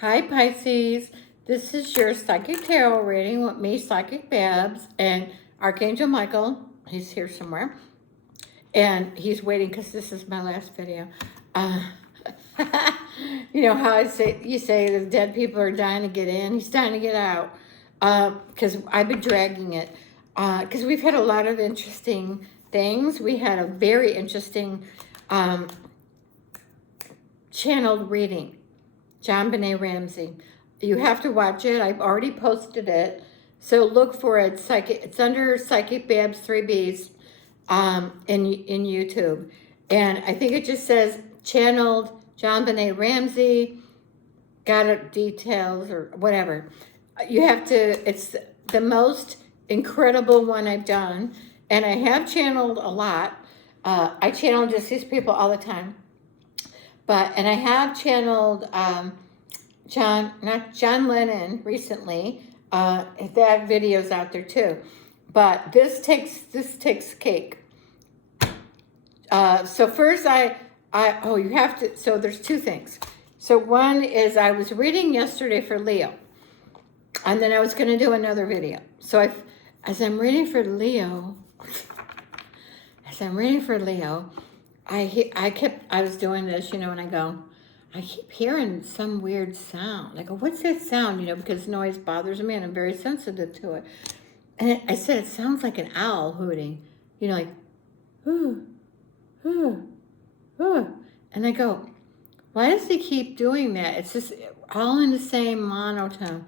Hi, Pisces. This is your Psychic Tarot reading with me, Psychic Babbs, and Archangel Michael. He's here somewhere. And he's waiting because this is my last video. Uh, you know how you say the dead people are dying to get in? He's dying to get out. Because I've been dragging it. Because we've had a lot of interesting things. We had a very interesting channeled reading. JonBenet Ramsey. You have to watch it. I've already posted it. So look for it. It's under Psychic Babbs 3Bs in YouTube. And I think it just says channeled JonBenet Ramsey, got it details or whatever. You have to, it's the most incredible one I've done. And I have channeled a lot. I channel just these people all the time. And I have channeled John Lennon recently. That video's out there too. But this takes cake. So first you have to, so there's two things. So one is I was reading yesterday for Leo. And then I was going to do another video. So as I'm reading for Leo, I was doing this, and I go, I keep hearing some weird sound. I go, what's that sound? Because noise bothers me and I'm very sensitive to it. And I said, it sounds like an owl hooting, like, ooh, ooh, ooh. And I go, why does he keep doing that? It's just all in the same monotone.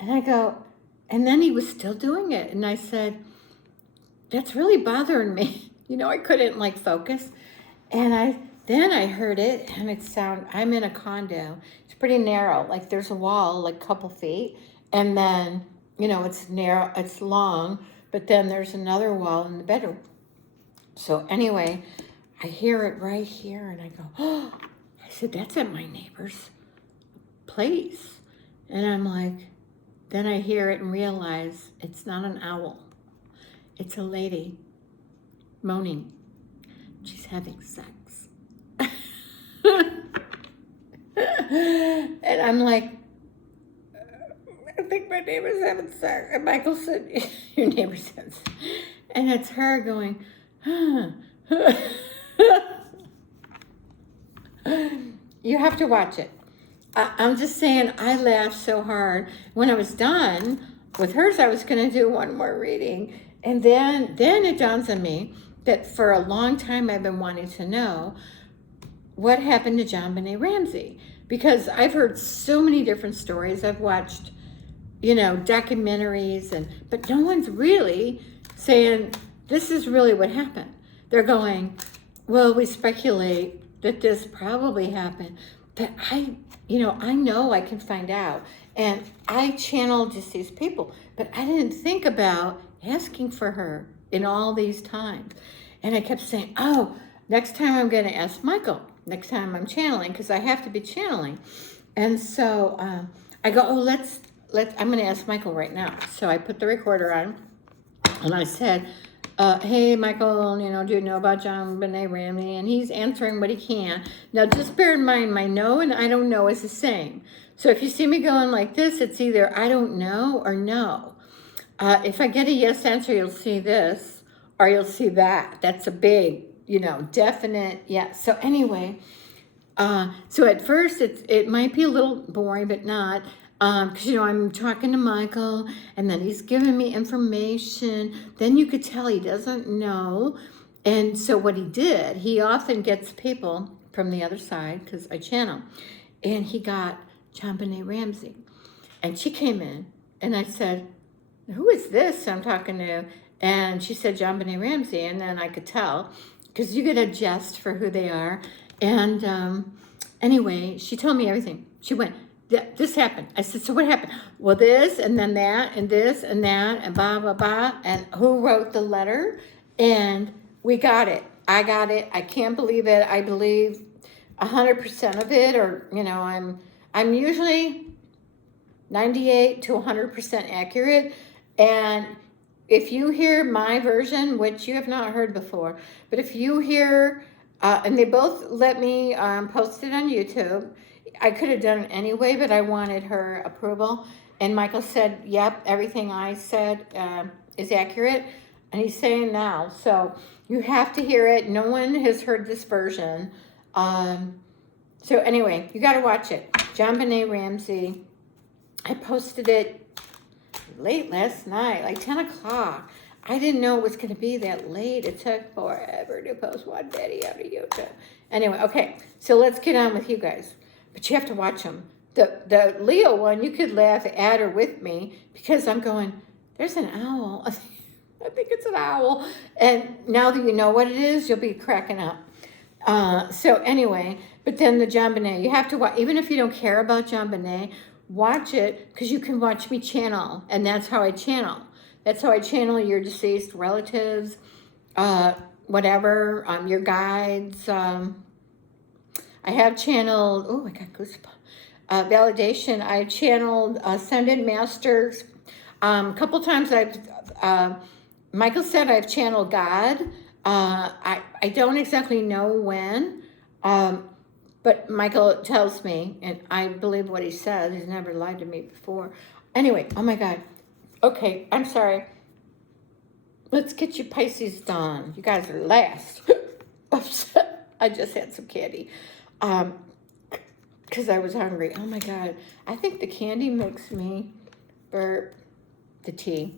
And I go, and then he was still doing it. And I said, that's really bothering me. I couldn't focus. And then I heard it, and I'm in a condo. It's pretty narrow. There's a wall, a couple feet. And then, it's narrow, it's long, but then there's another wall in the bedroom. So anyway, I hear it right here, and I go, oh, I said, that's at my neighbor's place. And I'm like, then I hear it and realize it's not an owl. It's a lady moaning. She's having sex. And I'm like, I think my neighbor's having sex. And Michael said, your neighbor's having sex. And it's her going, You have to watch it. I'm just saying, I laughed so hard. When I was done with hers, I was going to do one more reading. And then it dawns on me that for a long time I've been wanting to know what happened to JonBenet Ramsey. Because I've heard so many different stories. I've watched, documentaries, but no one's really saying, this is really what happened. They're going, well, we speculate that this probably happened. But I know I can find out. And I channeled just these people. But I didn't think about asking for her in all these times. And I kept saying, oh, next time I'm going to ask Michael. Next time I'm channeling, because I have to be channeling. And so I go, oh, I'm going to ask Michael right now. So I put the recorder on, and I said, hey, Michael, do you know about JonBenet Ramsey? And he's answering what he can. Now, just bear in mind, my no and I don't know is the same. So if you see me going like this, it's either I don't know or no. If I get a yes answer, you'll see this, or you'll see that. That's a big, definite yes. So anyway, so at first it might be a little boring, but not. Because, I'm talking to Michael, and then he's giving me information. Then you could tell he doesn't know. And so what he did, he often gets people from the other side, because I channel. And he got JonBenet Ramsey. And she came in, and I said, who is this I'm talking to? And she said, JonBenet Ramsey. And then I could tell, because you get a gist for who they are. And anyway, she told me everything. She went, this happened. I said, so what happened? Well, this, and then that, and this, and that, and blah, blah, blah. And who wrote the letter? And we got it. I got it. I can't believe it. I believe 100% of it, or, I'm usually 98 to 100% accurate. And if you hear my version, which you have not heard before, but if you hear, and they both let me post it on YouTube, I could have done it anyway, but I wanted her approval. And Michael said, yep, everything I said is accurate. And he's saying now. So you have to hear it. No one has heard this version. So anyway, you got to watch it. JonBenet Ramsey. I posted it late last night, like 10 o'clock. I didn't know it was going to be that late. It took forever to post one video to YouTube. Anyway, okay, so let's get on with you guys. But you have to watch them. The Leo one, you could laugh at or with me because I'm going, there's an owl. I think it's an owl. And now that you know what it is, you'll be cracking up. So anyway, but then the JonBenet, you have to watch, even if you don't care about JonBenet, watch it because you can watch me channel. And that's how I channel. That's how I channel your deceased relatives, whatever, your guides. I have channeled, oh, I got goosebumps. Validation, I channeled Ascended Masters. A couple times Michael said I've channeled God. I don't exactly know when, but Michael tells me, and I believe what he says. He's never lied to me before. Anyway, oh my God. Okay, I'm sorry. Let's get you Pisces done. You guys are last. I just had some candy. Because I was hungry. Oh my God. I think the candy makes me burp. The tea.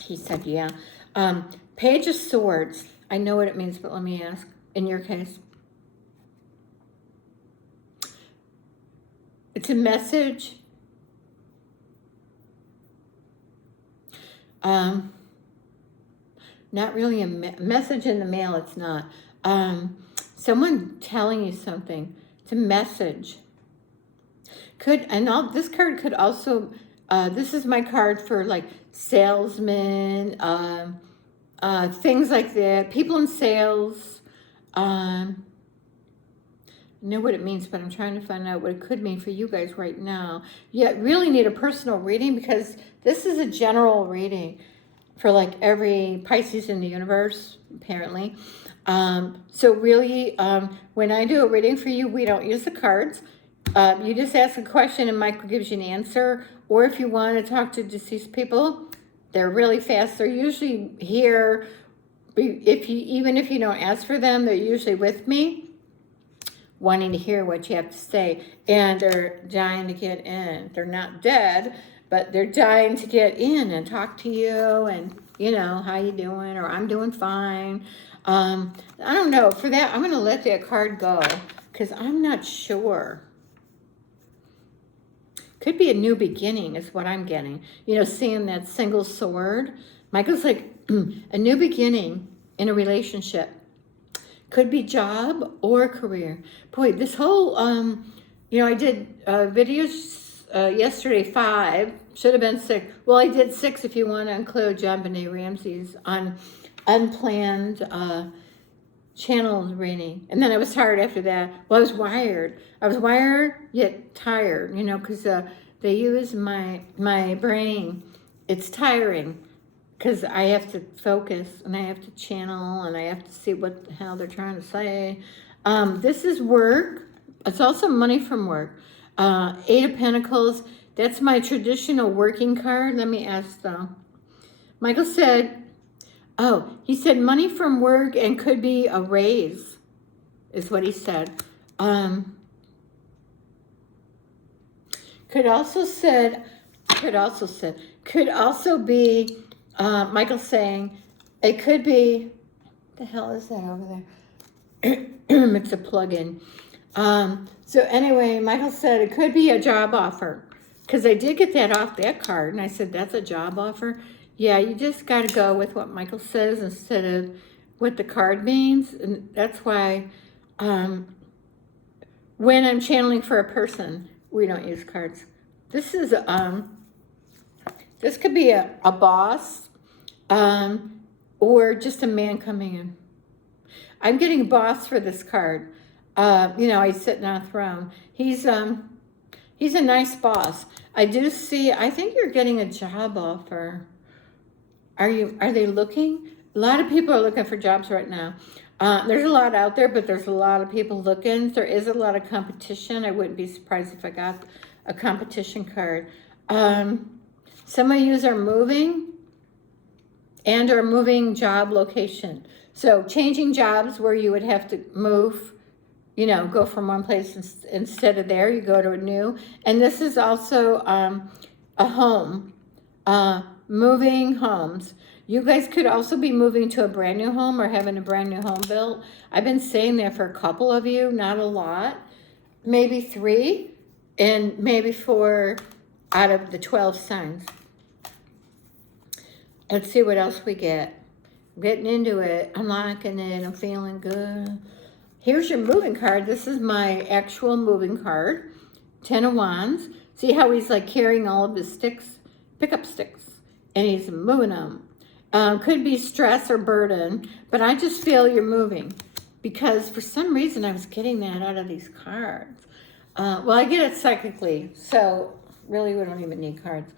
He said, yeah. Page of Swords. I know what it means, but let me ask. In your case. It's a message. Not really a message in the mail. It's not. Someone telling you something. It's a message. This card could also, this is my card for like salesmen, things like that, people in sales. I know what it means, but I'm trying to find out what it could mean for you guys right now. You really need a personal reading because this is a general reading for like every Pisces in the universe, apparently. So really, when I do a reading for you, we don't use the cards. You just ask a question and Michael gives you an answer. Or if you want to talk to deceased people, they're really fast. They're usually here. Even if you don't ask for them, they're usually with me, wanting to hear what you have to say. And they're dying to get in. They're not dead, but they're dying to get in and talk to you and, you know, how you doing? Or I'm doing fine. I don't know. For that, I'm going to let that card go because I'm not sure. Could be a new beginning is what I'm getting. You know, seeing that single sword. Michael's like, a new beginning in a relationship. Could be job or career. Boy, this whole, you know, I did videos yesterday, 5. Should have been 6. Well, I did 6 if you want to include JonBenet Ramsey's on unplanned channel reading. And then I was tired after that. Well, I was wired. I was wired yet tired, you know, because they use my brain. It's tiring because I have to focus and I have to channel and I have to see what the hell they're trying to say. This is work. It's also money from work. 8 of Pentacles. That's my traditional working card. Let me ask though. Michael said, oh, he said money from work and could be a raise, is what he said. Could also be, Michael saying, it could be, what the hell is that over there? It's a plug-in. So anyway, Michael said it could be a job offer. Because I did get that off that card, and I said, that's a job offer. Yeah, you just got to go with what Michael says instead of what the card means. And that's why when I'm channeling for a person, we don't use cards. This is, this could be a boss or just a man coming in. I'm getting a boss for this card. You know, he's sitting on a throne. He's a nice boss. I do see, I think you're getting a job offer. Are they looking? A lot of people are looking for jobs right now. There's a lot out there, but there's a lot of people looking. There is a lot of competition. I wouldn't be surprised if I got a competition card. Some of you are moving and are moving job location. So changing jobs where you would have to move, you know, go from one place instead of there, you go to a new. And this is also a home, moving homes. You guys could also be moving to a brand new home or having a brand new home built. I've been saying that for a couple of you, not a lot, maybe 3 and maybe 4 out of the 12 signs. Let's see what else we get. I'm getting into it. I'm liking it. I'm feeling good. Here's your moving card. This is my actual moving card. 10 of Wands. See how he's like carrying all of his sticks, pickup sticks, and he's moving them. Could be stress or burden, but I just feel you're moving because for some reason I was getting that out of these cards. Well, I get it psychically, so really we don't even need cards.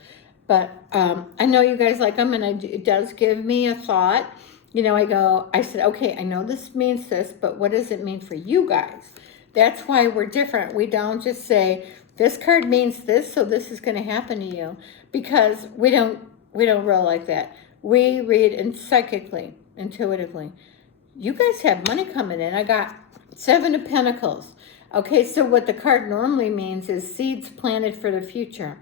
But I know you guys like them, and it does give me a thought. You know, I said, okay, I know this means this, but what does it mean for you guys? That's why we're different. We don't just say, this card means this, so this is going to happen to you, because we don't roll like that. We read psychically, intuitively. You guys have money coming in. I got 7 of Pentacles. Okay, so what the card normally means is seeds planted for the future.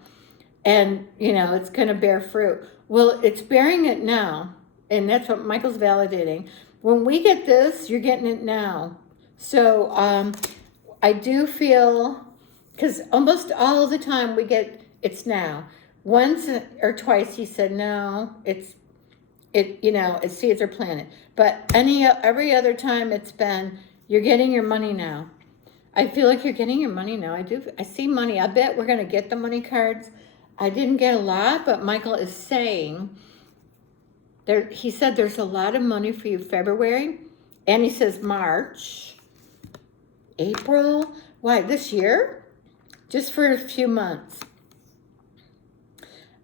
And, you know, it's going to bear fruit. Well, it's bearing it now. And that's what Michael's validating. When we get this, you're getting it now. So I do feel, because almost all the time we get, it's now. Once or twice he said, no, it's seeds are planted. But every other time it's been, you're getting your money now. I feel like you're getting your money now. I see money. I bet we're going to get the money cards. I didn't get a lot, but Michael is saying, he said there's a lot of money for you February, and he says March, April. Why, this year? Just for a few months.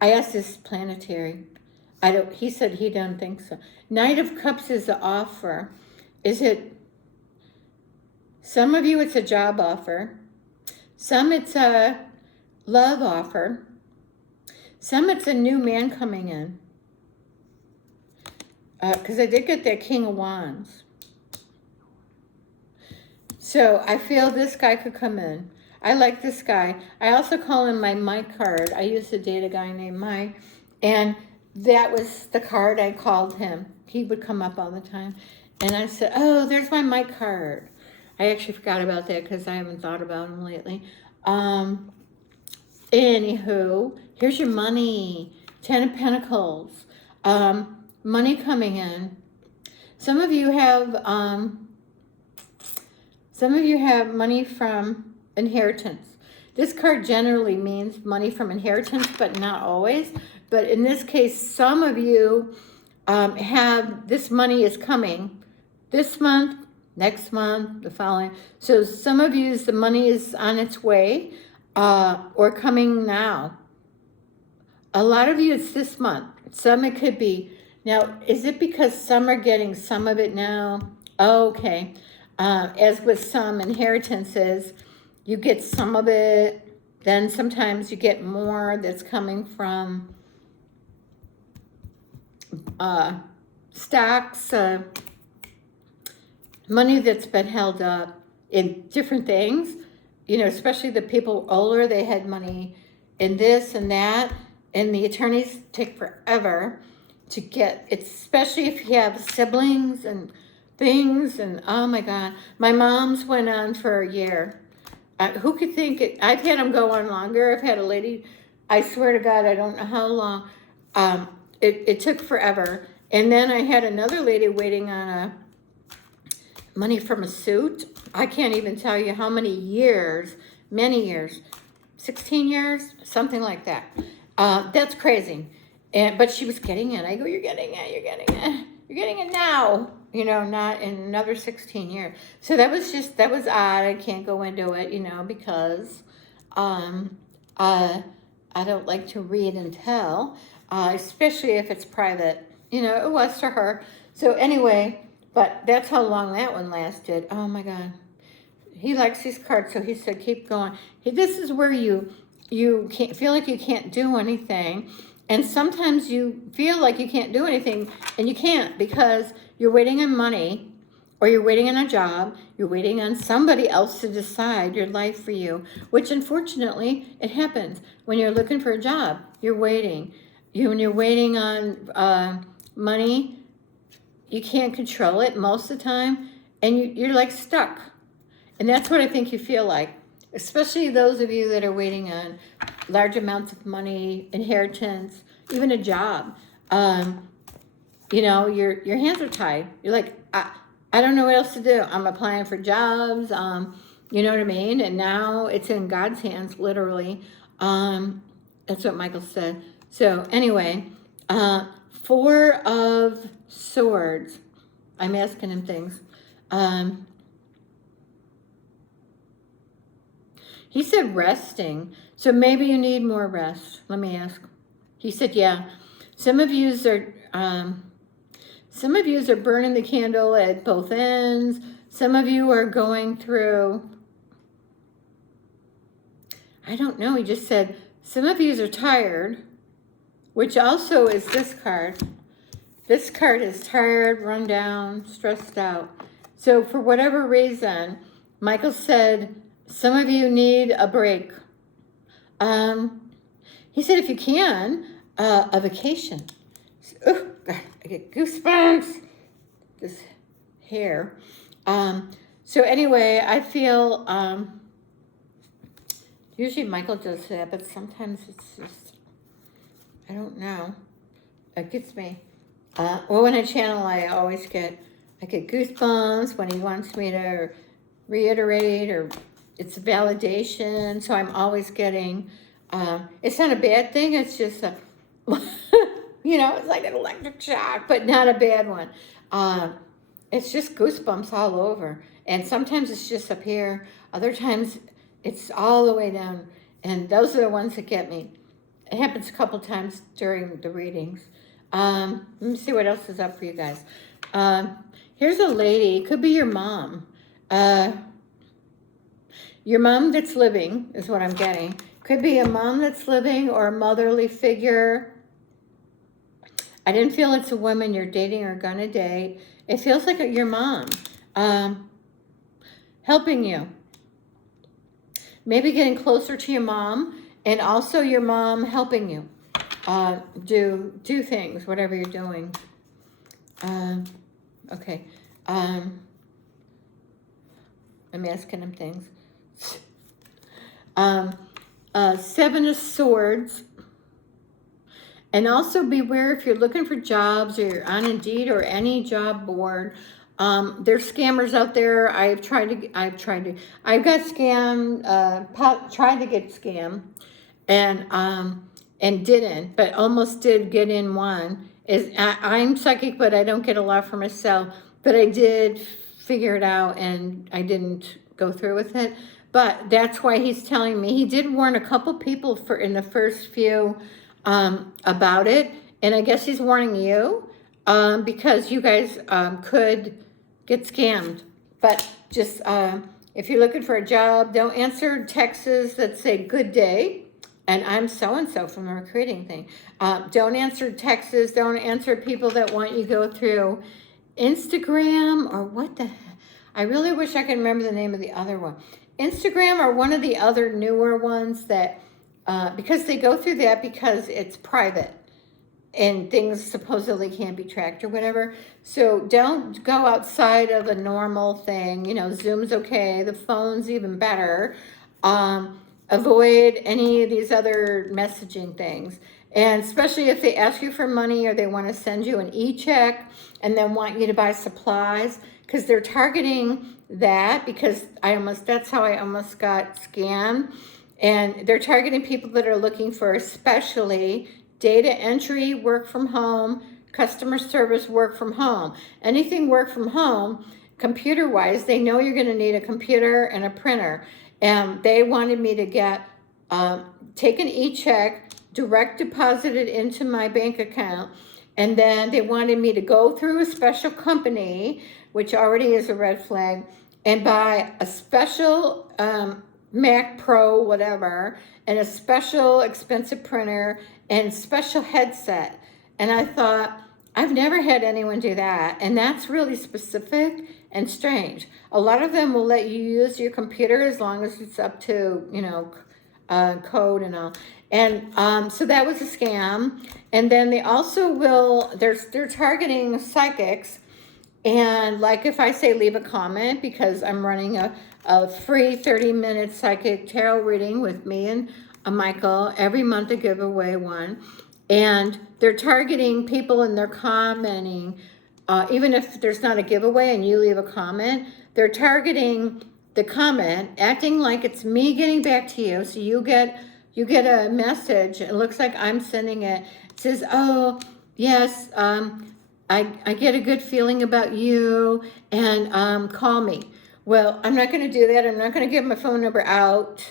I asked this planetary. He said he doesn't think so. Knight of Cups is the offer. Is it, some of you it's a job offer. Some it's a love offer. Some it's a new man coming in. Because I did get that King of Wands. So I feel this guy could come in. I like this guy. I also call him my Mike card. I used to date a guy named Mike. And that was the card I called him. He would come up all the time. And I said, oh, there's my Mike card. I actually forgot about that because I haven't thought about him lately. Anywho, here's your money. 10 of Pentacles. Money coming in. Some of you have money from inheritance. This card generally means money from inheritance, but not always. But in this case, some of you have, this money is coming this month, next month, the following. So some of you, the money is on its way or coming now. A lot of you, it's this month. Some it could be. Now, is it because some are getting some of it now? Oh, okay. As with some inheritances, you get some of it, then sometimes you get more that's coming from stocks, money that's been held up in different things. You know, especially the people older, they had money in this and that, and the attorneys take forever to get it, especially if you have siblings and things. And oh my God, my mom's went on for a year. Who could think it? I've had them go on longer. I've had a lady, I swear to God, I don't know how long. It took forever. And then I had another lady waiting on money from a suit. I can't even tell you how many years, many years, 16 years, something like that. That's crazy. But she was getting it. I go, you're getting it, you're getting it. You're getting it now, you know, not in another 16 years. So that was odd. I can't go into it, you know, because I don't like to read and tell, especially if it's private. You know, it was to her. So anyway, But that's how long that one lasted. Oh my God. He likes these cards, so he said, keep going. This is where you can't feel like you can't do anything. And sometimes you feel like you can't do anything, and you can't because you're waiting on money, or you're waiting on a job, you're waiting on somebody else to decide your life for you, which unfortunately, it happens. When you're looking for a job, you're waiting. When you're waiting on money, you can't control it most of the time, and you're like stuck. And that's what I think you feel like, especially those of you that are waiting on large amounts of money, inheritance, even a job. You know, your hands are tied. You're like, I don't know what else to do. I'm applying for jobs, you know what I mean? And now it's in God's hands, literally. That's what Michael said. So anyway, 4 of Swords. I'm asking him things. He said resting. So maybe you need more rest. Let me ask. He said, yeah. Some of you are burning the candle at both ends. Some of you are going through, I don't know. He just said, some of you are tired, which also is this card. This card is tired, run down, stressed out. So for whatever reason, Michael said, some of you need a break. He said, if you can, a vacation. Oh, God, I get goosebumps. This hair. So anyway, I feel, usually Michael does that, but sometimes it's just, I don't know. It gets me. Well, when I channel, I get goosebumps when he wants me to reiterate, or it's a validation. So I'm always getting, it's not a bad thing. It's just a, you know, it's like an electric shock, but not a bad one. It's just goosebumps all over. And sometimes it's just up here. Other times it's all the way down. And those are the ones that get me. It happens a couple times during the readings. Let me see what else is up for you guys. Here's a lady. Could be your mom. Your mom that's living is what I'm getting. Could be a mom that's living or a motherly figure. I didn't feel it's a woman you're dating or gonna date. It feels like your mom helping you. Maybe getting closer to your mom, and also your mom helping you do things, whatever you're doing. Okay. I'm asking him things. 7 of Swords. And also beware if you're looking for jobs, or you're on Indeed or any job board. There's scammers out there. I've got scammed, tried to get scammed, and didn't, but almost did get in one. I'm psychic, but I don't get a lot for myself, but I did figure it out, and I didn't go through with it. But that's why he's telling me. He did warn a couple people in the first few about it, and I guess he's warning you because you guys could get scammed. But just if you're looking for a job, don't answer texts that say good day and I'm so-and-so from the recruiting thing. Don't answer texts. Don't answer people that want you to go through Instagram, or what the heck. I really wish I could remember the name of the other one. Instagram, or one of the other newer ones that, because they go through that because it's private and things supposedly can't be tracked or whatever. So don't go outside of a normal thing. You know, Zoom's okay. The phone's even better. Avoid any of these other messaging things. And especially if they ask you for money, or they want to send you an e-check and then want you to buy supplies, because they're targeting that, because that's how I almost got scammed. And they're targeting people that are looking for especially data entry, work from home, customer service, work from home. Anything work from home, computer-wise, they know you're going to need a computer and a printer. And they wanted me to get, take an e-check, direct deposit it into my bank account, and then they wanted me to go through a special company which already is a red flag, and buy a special Mac Pro, whatever, and a special expensive printer and special headset. And I thought, I've never had anyone do that. And that's really specific and strange. A lot of them will let you use your computer as long as it's up to, code and all. And so that was a scam. And then they also will, they're targeting psychics. And like if I say leave a comment, because I'm running a free 30-minute psychic tarot reading with me and Michael. Every month I give away one. And they're targeting people and they're commenting. Even if there's not a giveaway and you leave a comment, they're targeting the comment, acting like it's me getting back to you. So you get a message. It looks like I'm sending it. It says, oh, yes, I get a good feeling about you, and call me. Well, I'm not going to do that. I'm not going to give my phone number out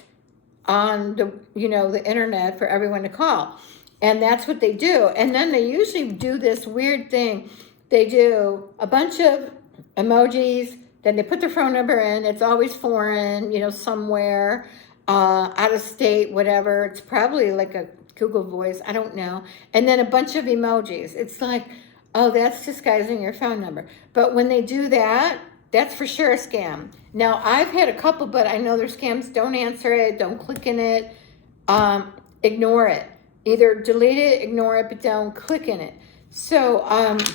on the internet for everyone to call. And that's what they do. And then they usually do this weird thing. They do a bunch of emojis, then they put their phone number in. It's always foreign, somewhere, out of state, whatever. It's probably like a Google Voice, I don't know. And then a bunch of emojis. It's like, oh, that's disguising your phone number. But when they do that, that's for sure a scam. Now, I've had a couple, but I know they're scams. Don't answer it. Don't click in it. Ignore it. Either delete it, ignore it, but don't click in it. So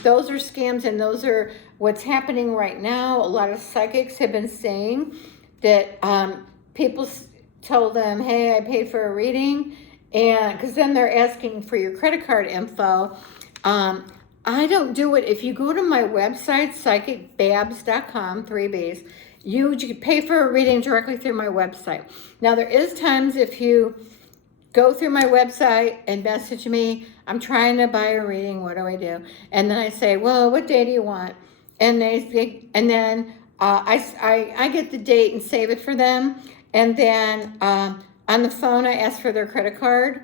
those are scams, and those are what's happening right now. A lot of psychics have been saying that people told them, hey, I paid for a reading, and because then they're asking for your credit card info. I don't do it. If you go to my website, psychicbabbs.com, 3 B's, you pay for a reading directly through my website. Now, there is times if you go through my website and message me, I'm trying to buy a reading, what do I do? And then I say, well, what day do you want? And then I get the date and save it for them. And then on the phone, I ask for their credit card.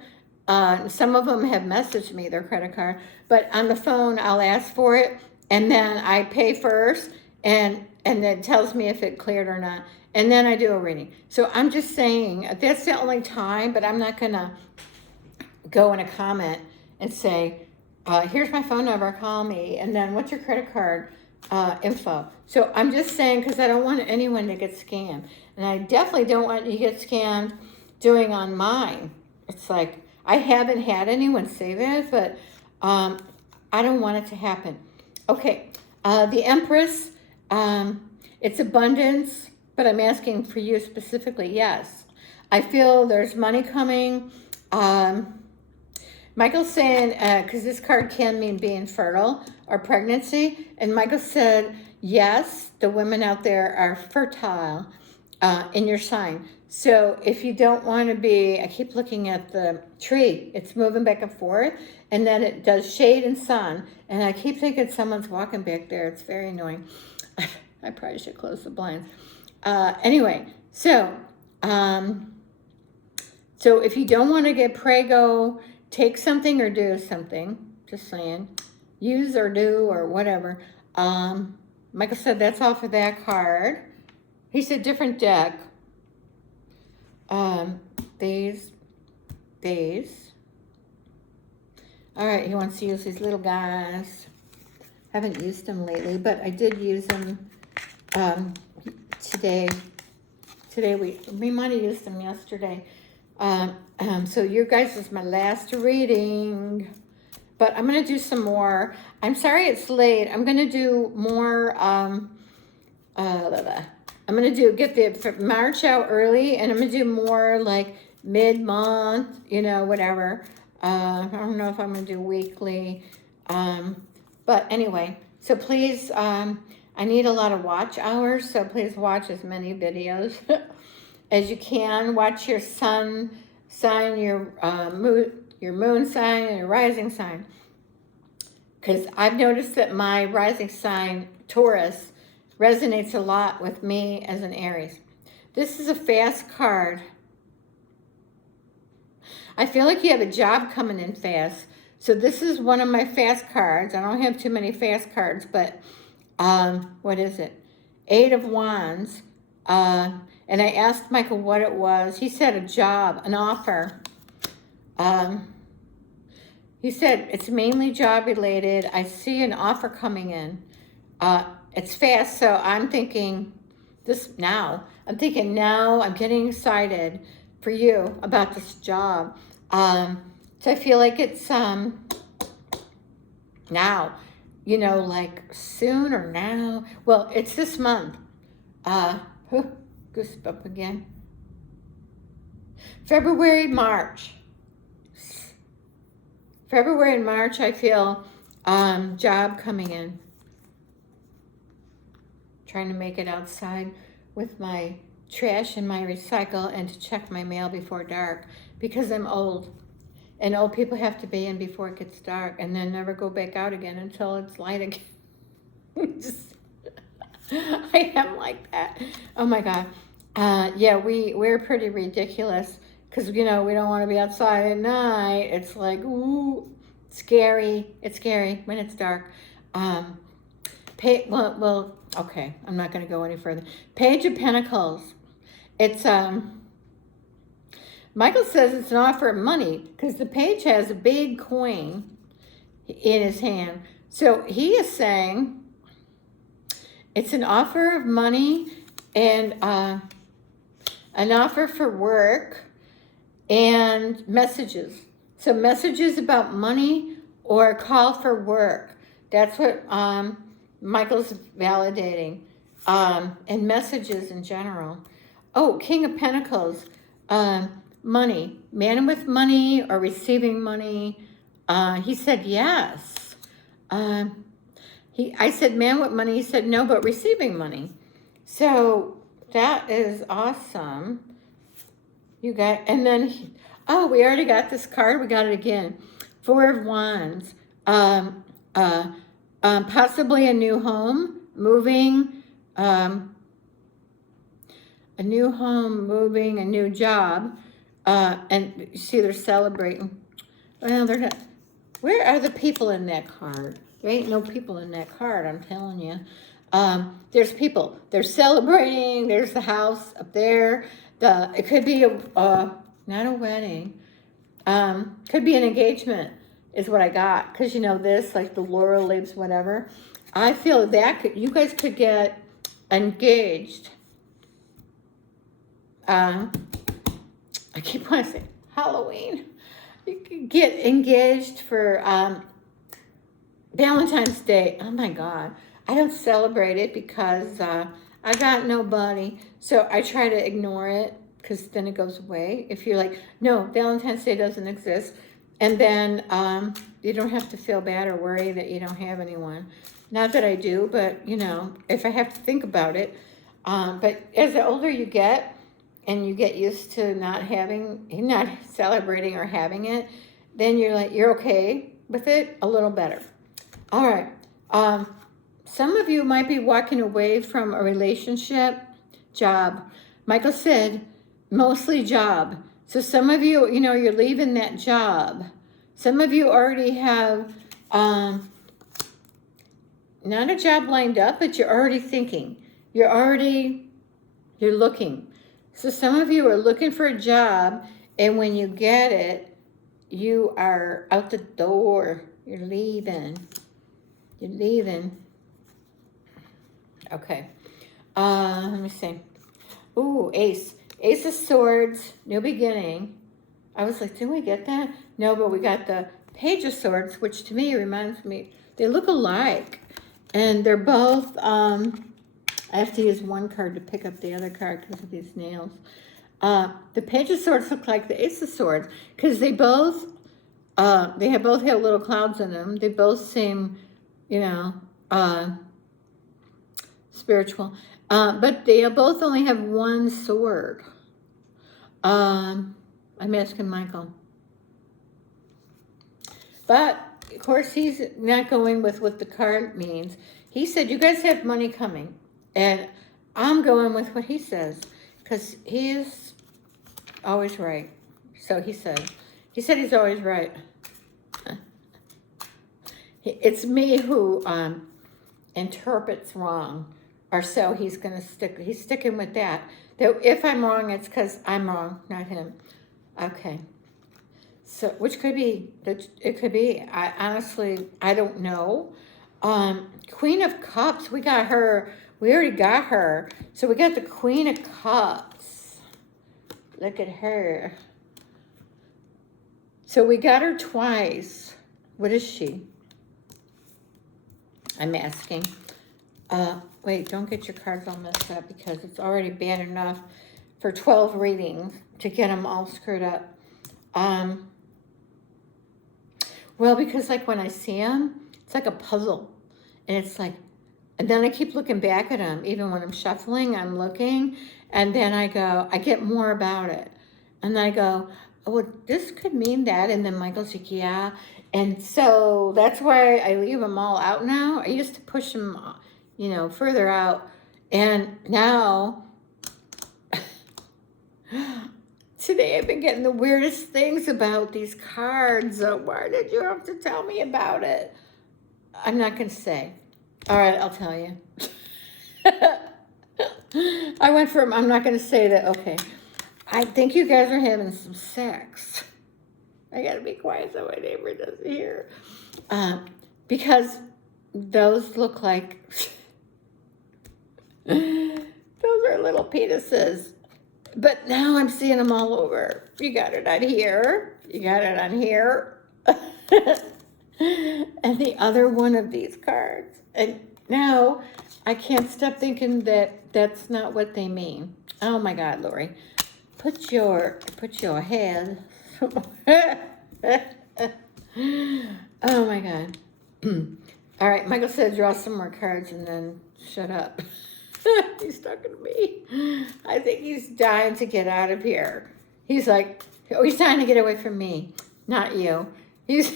Some of them have messaged me their credit card, but on the phone, I'll ask for it, and then I pay first, and then it tells me if it cleared or not, and then I do a reading. So I'm just saying, that's the only time, but I'm not going to go in a comment and say, here's my phone number, call me, and then what's your credit card info. So I'm just saying, because I don't want anyone to get scammed, and I definitely don't want you to get scammed doing on mine. It's like, I haven't had anyone say that, but I don't want it to happen. Okay, the Empress, it's abundance, but I'm asking for you specifically, yes. I feel there's money coming. Michael's saying, because this card can mean being fertile or pregnancy, and Michael said, yes, the women out there are fertile in your sign. So if you don't want to be, I keep looking at the tree, it's moving back and forth, and then it does shade and sun, and I keep thinking someone's walking back there. It's very annoying. I probably should close the blinds. Anyway, so if you don't want to get prego, take something or do something, just saying, use or do or whatever. Michael said that's all for that card. He said different deck. These. All right, he wants to use these little guys. Haven't used them lately, but I did use them today. Today we might have used them yesterday. So you guys is my last reading, but I'm going to do some more. I'm sorry it's late. I'm going to do more, I'm going to get the March out early, and I'm going to do more like mid-month, whatever. I don't know if I'm going to do weekly. But anyway, so please, I need a lot of watch hours, so please watch as many videos as you can. Watch your sun sign, your moon sign, and your rising sign. Because I've noticed that my rising sign, Taurus, resonates a lot with me as an Aries. This is a fast card. I feel like you have a job coming in fast. So this is one of my fast cards. I don't have too many fast cards, but What is it? 8 of Wands. And I asked Michael what it was. He said a job, an offer. He said it's mainly job related. I see an offer coming in. It's fast, so I'm thinking I'm thinking now. I'm getting excited for you about this job. So I feel like it's now, like soon or now. Well, it's this month. Goosebump again. February, March. February and March, I feel job coming in. Trying to make it outside with my trash and my recycle and to check my mail before dark because I'm old. And old people have to be in before it gets dark and then never go back out again until it's light again. I am like that. Oh my God. Yeah, we're pretty ridiculous because, we don't want to be outside at night. It's like, ooh, scary. It's scary when it's dark. Well, okay. I'm not going to go any further. Page of Pentacles. It's, Michael says it's an offer of money because the page has a big coin in his hand. So he is saying it's an offer of money and an offer for work and messages. So messages about money or a call for work. That's what Michael's validating. And messages in general. Oh, King of Pentacles. Money. Man with money or receiving money. He said yes. I said man with money. He said no, but receiving money. So that is awesome. You got, and then, we already got this card. We got it again. 4 of Wands. Possibly a new home, moving, a new home, moving, a new job. And you see they're celebrating. Well, they're not. Where are the people in that card? There ain't no people in that card, I'm telling you. There's people. They're celebrating. There's the house up there. It could be not a wedding. Could be an engagement is what I got. Because, this, like the laurel leaves, whatever. I feel that you guys could get engaged. I keep wanting to say Halloween. You could get engaged for Valentine's Day. Oh my God. I don't celebrate it because I got nobody. So I try to ignore it because then it goes away. If you're like, no, Valentine's Day doesn't exist. And then you don't have to feel bad or worry that you don't have anyone. Not that I do, but, if I have to think about it. But as the older you get, and you get used to not celebrating or having it, then you're okay with it a little better. All right. Some of you might be walking away from a relationship, job. Michael said mostly job. So some of you, you're leaving that job. Some of you already have not a job lined up, but you're already thinking. You're looking. So some of you are looking for a job, and when you get it, you are out the door. You're leaving. Okay. Let me see. Ooh, Ace. Ace of Swords, new beginning. I was like, did we get that? No, but we got the Page of Swords, which to me reminds me, they look alike. And they're both, I have to use one card to pick up the other card because of these nails. The Page of Swords look like the Ace of Swords because they both have little clouds in them. They both seem, spiritual. But they both only have one sword. I'm asking Michael. But, of course, he's not going with what the card means. He said, you guys have money coming. And I'm going with what he says. Because he is always right. So he said. He said he's always right. It's me who interprets wrong, or so he's sticking with that. That if I'm wrong, it's because I'm wrong, not him. Okay. So, which could be, it could be, I honestly, I don't know. Queen of Cups, we already got her. So we got the Queen of Cups. Look at her. So we got her twice. What is she? I'm asking. Wait, don't get your cards all messed up because it's already bad enough for 12 readings to get them all screwed up. Well, because like when I see them, it's like a puzzle. And it's like, and then I keep looking back at them. Even when I'm shuffling, I'm looking. And then I go, I get more about it. And then I go, oh, well, this could mean that. And then Michael's like, yeah. And so that's why I leave them all out now. I used to push them, you know, further out. And now, today I've been getting the weirdest things about these cards. So why did you have to tell me about it? I'm not going to say. All right, I'll tell you. I went from, I'm not going to say that, okay. I think you guys are having some sex. I got to be quiet so my neighbor doesn't hear. Because those look like, those are little penises. But now I'm seeing them all over. You got it on here. You got it on here. And the other one of these cards. And now I can't stop thinking that that's not what they mean. Oh my God, Lori. Put your head. Oh my God. All right, Michael said draw some more cards and then shut up. He's talking to me. I think he's dying to get out of here. He's like, oh, he's trying to get away from me, not you. He's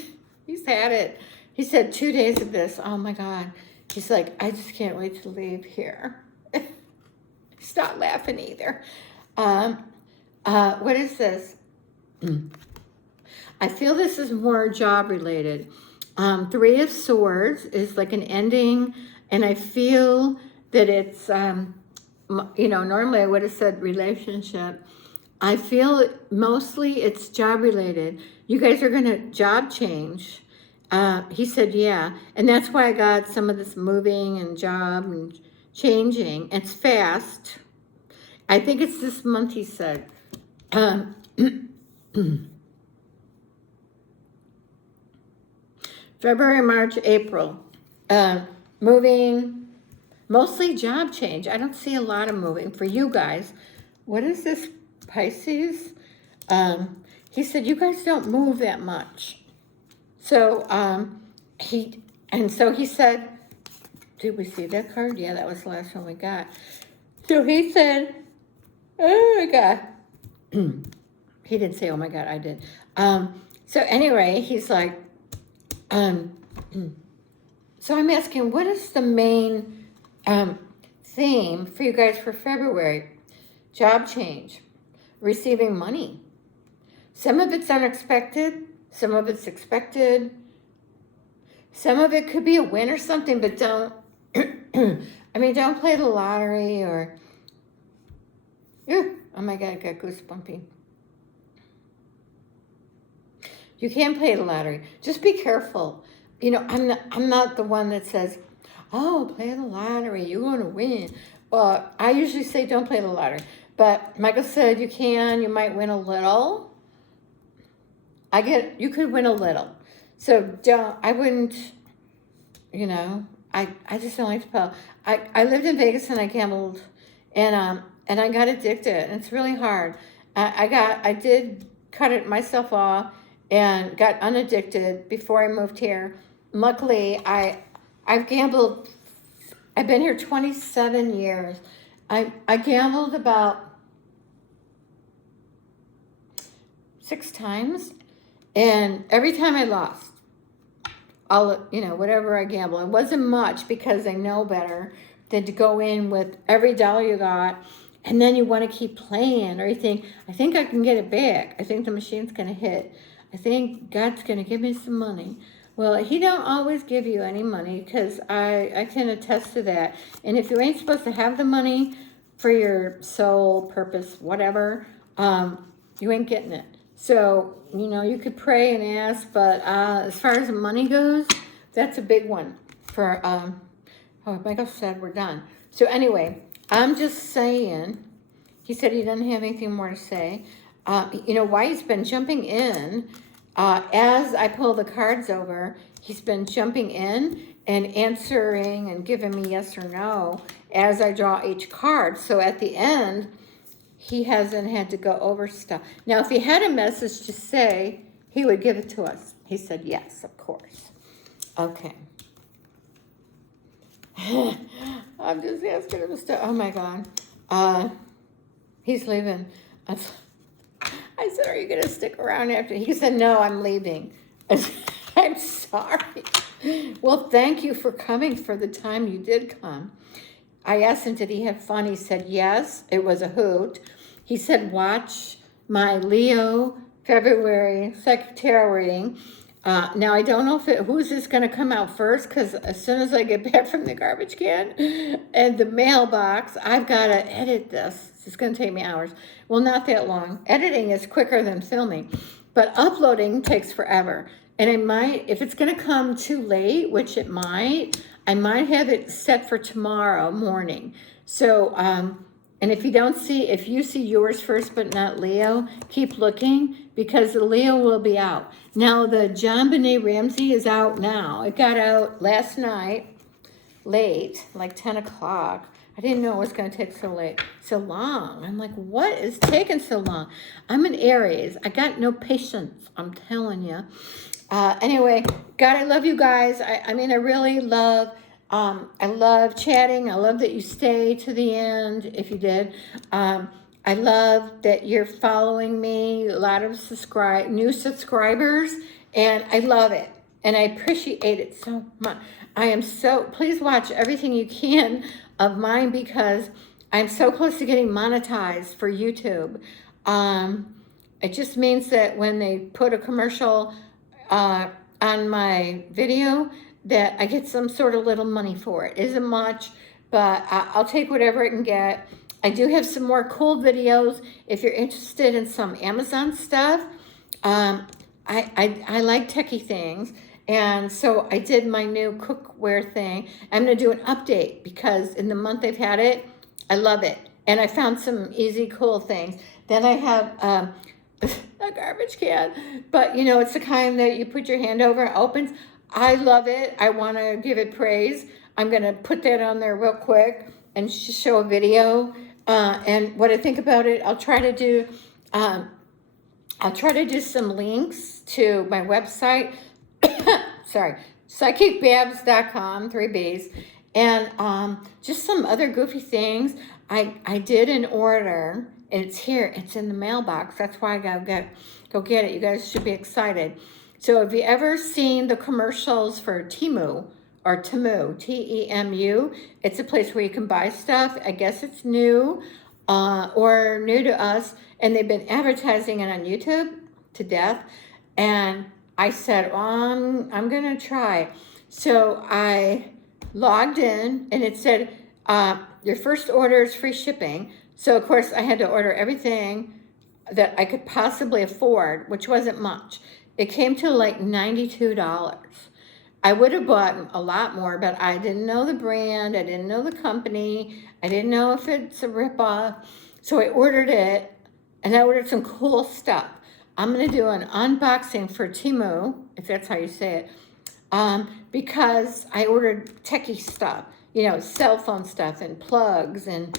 had it. He said 2 days of this. Oh my God. He's like, I just can't wait to leave here. Stop laughing either. What is this? I feel this is more job related. 3 of Swords is like an ending, and I feel that it's, you know, normally I would have said relationship. I feel mostly it's job related. You guys are going to job change. He said, yeah. And that's why I got some of this moving and job and changing. It's fast. I think it's this month, he said. February, March, April. Moving, mostly job change. I don't see a lot of moving for you guys. What is this, Pisces? He said, you guys don't move that much. So, he said, did we see that card? Yeah, that was the last one we got. So he said, oh my God. He didn't say, oh my God, I did. So anyway, he's like, so I'm asking, what is the main theme for you guys for February? Job change, receiving money. Some of it's unexpected, some of it's expected. Some of it could be a win or something, but don't, I mean, don't play the lottery or, oh my God, I got goosebumpy. You can't play the lottery. Just be careful. You know, I'm not the one that says, oh, play the lottery, you're going to win. Well, I usually say don't play the lottery. But Michael said you might win a little. You could win a little. So I wouldn't, you know, I just don't like to play. I lived in Vegas and I gambled and I got addicted and it's really hard. I did cut it myself off and got unaddicted before I moved here. Luckily, I've gambled, I've been here 27 years. I gambled about 6 times, and every time I lost. Whatever I gamble. It wasn't much because I know better than to go in with every dollar you got, and then you want to keep playing, or you think, I think I can get it back. I think the machine's going to hit. I think God's going to give me some money. Well, he don't always give you any money, because I can attest to that. And if you ain't supposed to have the money for your soul purpose, whatever, you ain't getting it. So, you know, you could pray and ask, but as far as the money goes, that's a big one for, oh, Michael said we're done. So anyway, I'm just saying, he said he doesn't have anything more to say. You know, why he's been jumping in, as I pull the cards over, he's been jumping in and answering and giving me yes or no as I draw each card. So at the end, he hasn't had to go over stuff. Now, if he had a message to say, he would give it to us. He said yes, of course. Okay. I'm just asking him stuff. Oh my God. He's leaving. I said, are you going to stick around after? He said, no, I'm leaving. I'm sorry. Well, thank you for coming for the time you did come. I asked him, did he have fun? He said, yes, it was a hoot. He said, watch my Leo February Secretarial reading. Now, I don't know who's this going to come out first, because as soon as I get back from the garbage can and the mailbox, I've got to edit this. It's going to take me hours. Well, not that long. Editing is quicker than filming, but uploading takes forever. And it might, if it's going to come too late, which it might, I might have it set for tomorrow morning. So, and if you see yours first but not Leo, keep looking, because the Leo will be out. Now, the John Benet Ramsey is out now. It got out last night, late, like 10 o'clock. I didn't know it was going to take so long. I'm like, what is taking so long? I'm an Aries. I got no patience, I'm telling you. Anyway, God, I love you guys. I mean, I really love, I love chatting. I love that you stay to the end, if you did. I love that you're following me, a lot of new subscribers, and I love it. And I appreciate it so much. Please watch everything you can of mine, because I'm so close to getting monetized for YouTube. It just means that when they put a commercial on my video, that I get some sort of little money for it. Isn't much, but I'll take whatever I can get. I do have some more cool videos if you're interested in some Amazon stuff. I like techie things, and so I did my new cookware thing. I'm going to do an update, because in the month they've had it, I love it. And I found some easy, cool things. Then I have a garbage can, but you know, it's the kind that you put your hand over and opens. I love it. I want to give it praise. I'm going to put that on there real quick and show a video. And what I think about it, I'll try to do some links to my website. Sorry, psychicbabbs.com, 3 B's, and just some other goofy things. I did an order, and it's here. It's in the mailbox. That's why I gotta go get it. You guys should be excited. So have you ever seen the commercials for Temu, or Temu, Temu? It's a place where you can buy stuff. I guess it's new, or new to us, and they've been advertising it on YouTube to death. And I said, I'm going to try. So I logged in, and it said, your first order is free shipping. So, of course, I had to order everything that I could possibly afford, which wasn't much. It came to like $92. I would have bought a lot more, but I didn't know the brand. I didn't know the company. I didn't know if it's a ripoff. So I ordered it, and I ordered some cool stuff. I'm going to do an unboxing for Temu, if that's how you say it, because I ordered techie stuff, you know, cell phone stuff and plugs and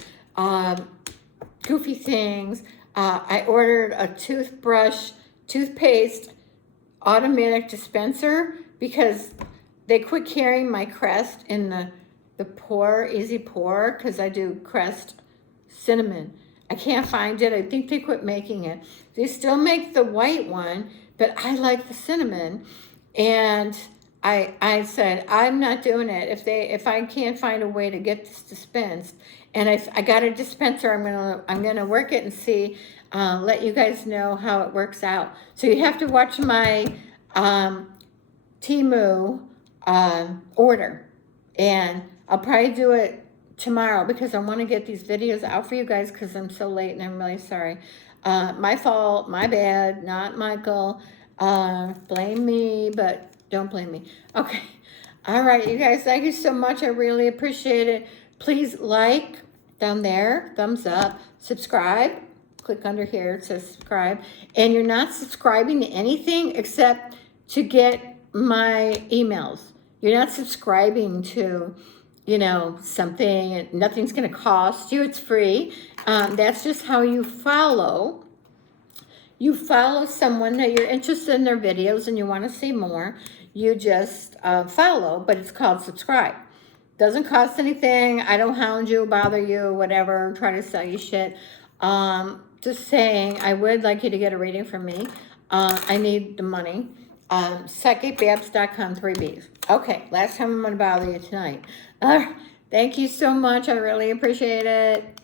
goofy things. I ordered a toothpaste automatic dispenser, because they quit carrying my Crest in the easy pour, because I do Crest cinnamon. I can't find it. I think they quit making it. They still make the white one, but I like the cinnamon. And I said, I'm not doing it if I can't find a way to get this dispensed. And I got a dispenser. I'm gonna work it and see, let you guys know how it works out. So you have to watch my Temu order. And I'll probably do it tomorrow because I want to get these videos out for you guys because I'm so late and I'm really sorry. My fault, my bad, not Michael. Blame me, but don't blame me. Okay. All right, you guys, thank you so much. I really appreciate it. Please like down there, thumbs up, subscribe. Click under here, it says subscribe. And you're not subscribing to anything except to get my emails. You're not subscribing to, you know, something. Nothing's going to cost you. It's free. That's just how you follow. You follow someone that you're interested in their videos and you want to see more. You just follow, but it's called subscribe. Doesn't cost anything. I don't hound you, bother you, whatever, try to sell you shit. Just saying, I would like you to get a reading from me. I need the money. PsychicBabbs.com, 3 Bs. Okay, last time I'm going to bother you tonight. Thank you so much. I really appreciate it.